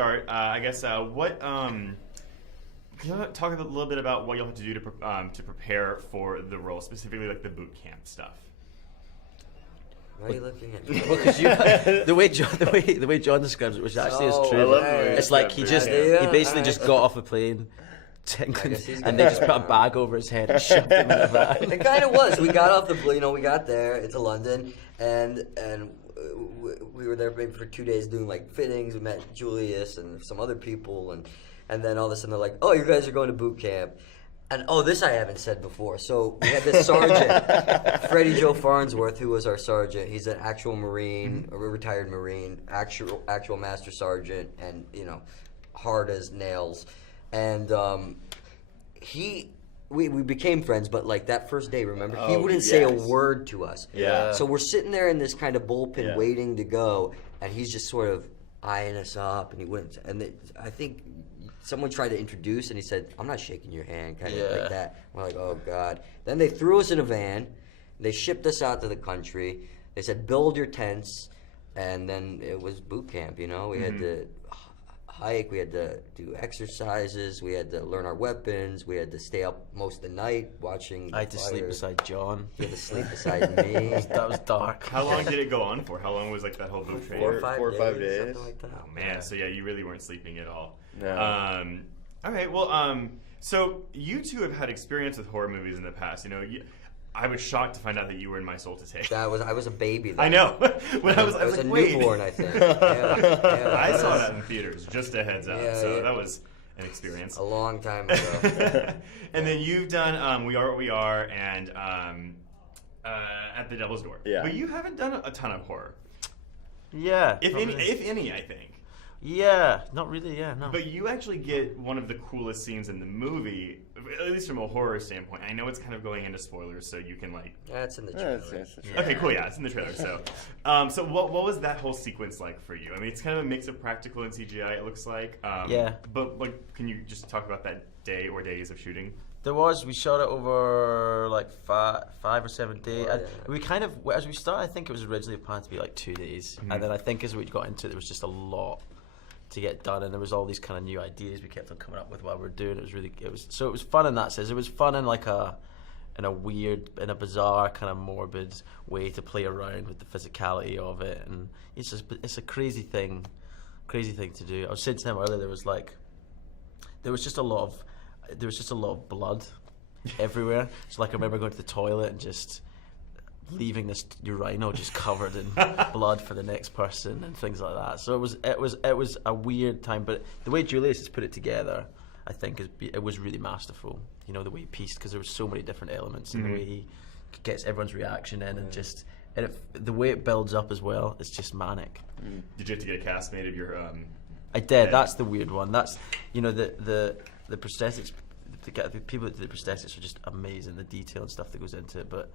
start, I guess, can you talk a little bit about what you'll have to do to prepare for the role, specifically like the boot camp stuff? Why are you looking at me? Well, because the way John describes it, which actually is true. I love the way It's like he basically just got off the plane, and they just put a bag over his head and shoved him in a van. It kind of was. We got off the plane, we got there into London, and we were there maybe for 2 days doing like fittings. We met Julius and some other people, and then all of a sudden they're like, "Oh, you guys are going to boot camp." And this I haven't said before. So we had this sergeant, Freddie Joe Farnsworth, who was our sergeant. He's an actual Marine, a retired Marine, actual master sergeant, and hard as nails. And we became friends, but like that first day, remember, he wouldn't say a word to us. Yeah. So we're sitting there in this kind of bullpen waiting to go, and he's just sort of eyeing us up, and he wouldn't. And I think someone tried to introduce, and he said, "I'm not shaking your hand," kind of like that. We're like, "Oh God!" Then they threw us in a van. They shipped us out to the country. They said, "Build your tents," and then it was boot camp. We had to hike. We had to do exercises. We had to learn our weapons. We had to stay up most of the night watching. I had to sleep beside John. You had to sleep beside me. That was dark. How long did it go on for? How long was like that whole boot training? 4 or 5 days. Something like that. Oh man, so yeah, you really weren't sleeping at all. No. Okay, well, so you two have had experience with horror movies in the past. I was shocked to find out that you were in My Soul to Take. I was a baby then. I know. When I was I was like, a wait. newborn, I think. Yeah, I saw that in theaters, just a heads up. Yeah. That was an experience. a long time ago. And then you've done We Are What We Are and At the Devil's Door. Yeah. But you haven't done a ton of horror. Yeah. If any, I think. Yeah, not really. Yeah, no. But you actually get one of the coolest scenes in the movie, at least from a horror standpoint. I know it's kind of going into spoilers, so you can like. That's in the trailer. Okay, cool. Yeah, it's in the trailer. So, so what was that whole sequence like for you? I mean, it's kind of a mix of practical and CGI. It looks like. Yeah. But like, can you just talk about that day or days of shooting? We shot it over like 5 or 7 days. Oh, yeah. We kind of, as we started, I think it was originally planned to be like 2 days. And then I think as we got into it, there was just a lot to get done, and there was all these kind of new ideas we kept on coming up with while we were doing it. It was fun in that sense. It was fun in like in a weird, in a bizarre kind of morbid way to play around with the physicality of it, and it's a crazy thing to do. I was saying to them earlier, there was just a lot of blood everywhere. So like I remember going to the toilet and just leaving this urinal just covered in blood for the next person and things like that. So it was a weird time, but the way Julius has put it together, I think it was really masterful. The way he pieced, because there were so many different elements, and the way he gets everyone's reaction in, and just the way it builds up as well, it's just manic. Did you have to get a castmate of your? I did. That's the weird one. That's the prosthetics. The people that do the prosthetics are just amazing. The detail and stuff that goes into it, but.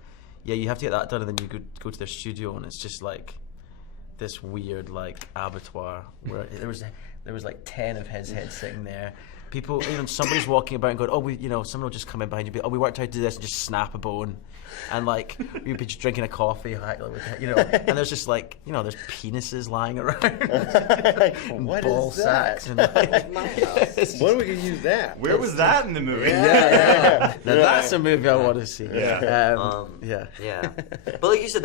Yeah, you have to get that done, and then you go to their studio, and it's just like this weird like abattoir where there was like 10 of his heads sitting there. People, somebody's walking about and going, someone will just come in behind you, and be, we worked out to do this, and just snap a bone, and like we'd be just drinking a coffee, and there's just like there's penises lying around, what ball is that? sacks, and like, My house. When are we gonna use that? Where was that in the movie? Now that's a movie I want to see. Yeah. Yeah, but like you said,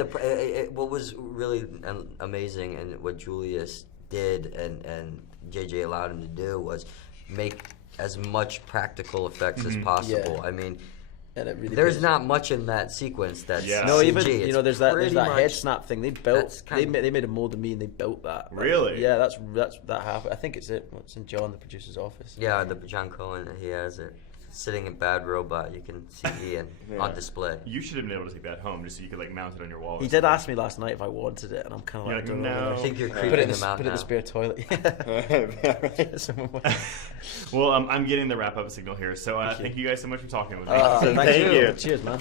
what was really amazing, and what Julius did, and JJ allowed him to do, was make as much practical effects as possible. Yeah. I mean, And it really there's pays. not much in that sequence that's No, CG. even It's there's that pretty head much- snap thing they built. They made a mold of me and they built that. Really? Yeah, that happened. I think it's in John, the producer's office. Yeah, the John Cohen, he has it. Sitting in Bad Robot, you can see Iain on display. You should have been able to take that home just so you could like mount it on your wall. He did ask me last night if I wanted it, and I'm kind of like, You're like, I don't know. no. I think you're Put it creeping in him out put it in now. the spare toilet. Well, I'm getting the wrap up signal here, so thank you guys so much for talking with me. Awesome. Thank you. Cheers, man.